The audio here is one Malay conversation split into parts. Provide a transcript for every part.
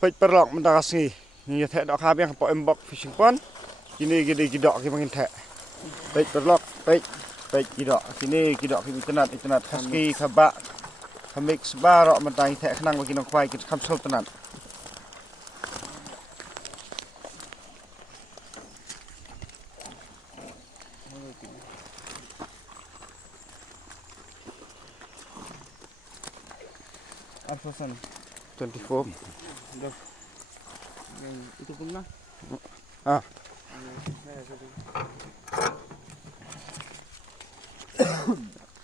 Pek perlok mendarasi. Ni thek dok khabeng po embok fishing pond. Kini gede gidok ki mangin thek. Pek perlok pek gidok. Kini gidok kiitenat kaski khabak. Khamik sebarok mentai thek khnang bagi nong kwai ki khamsul tenat. Alfasan 24. Itu pun lah.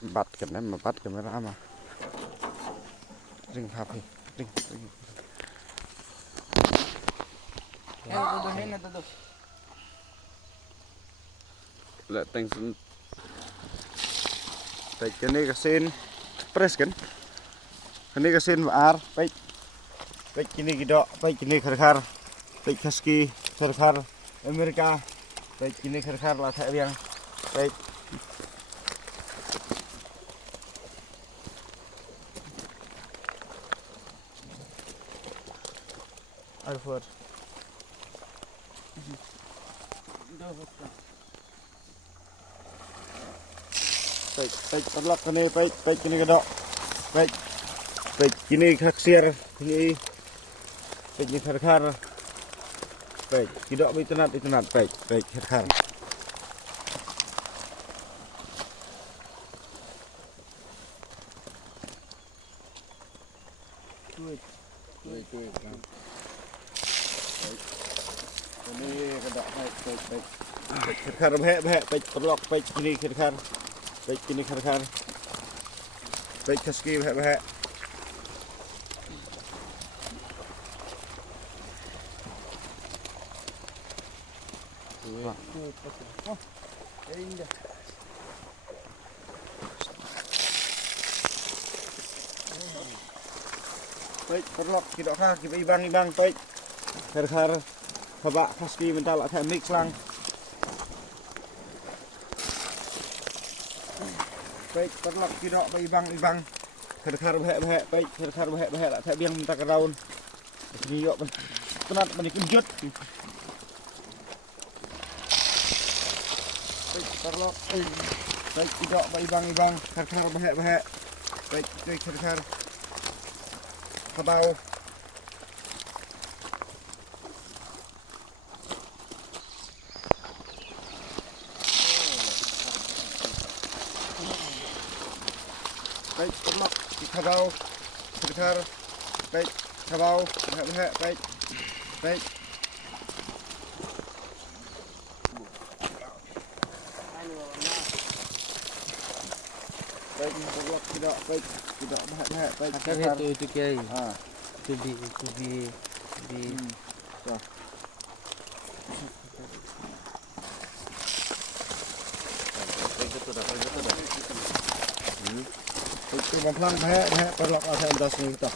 Bắt cái này mà bắt camera mà. Ring hap đi, ring. Lại thành sun. Tại cái này cái sen press kan. Cái này cái sen var, baik ini gidok, baik ini khar, baik kaski khar Amerika, baik ini khar lah thek biang, baik Alfred. Baik perlak ini, baik ini gidok, baik ini kaksir, ini baik ini khar, baik gidok itenat, baik khar. Ini kedok baik. Khar baik perlok baik ini khar. Baik ini khar. Baik kaski baik. Baik perlok gidok khar ki ibang baik. Khar khabak kaski mental thek mix lang. Baik perlok gidok ibang khar baik khar lah thek biang mentak raun. Ni yok penat menikujut. Baik perlok baik gidok ibang khar baik khar khabau. Baik perlok khabau khar baik khabau baik Baik perlok tidak baik Itu kiai. Itu di Itu pelan perlok ada andas ni kita.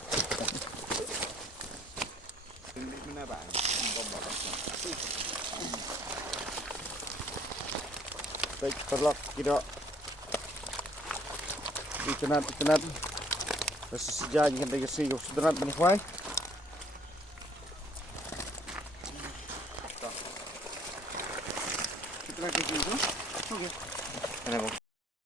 Baik perlok tidak di tenat. Sejajar dengan tegesi sudah menikmati.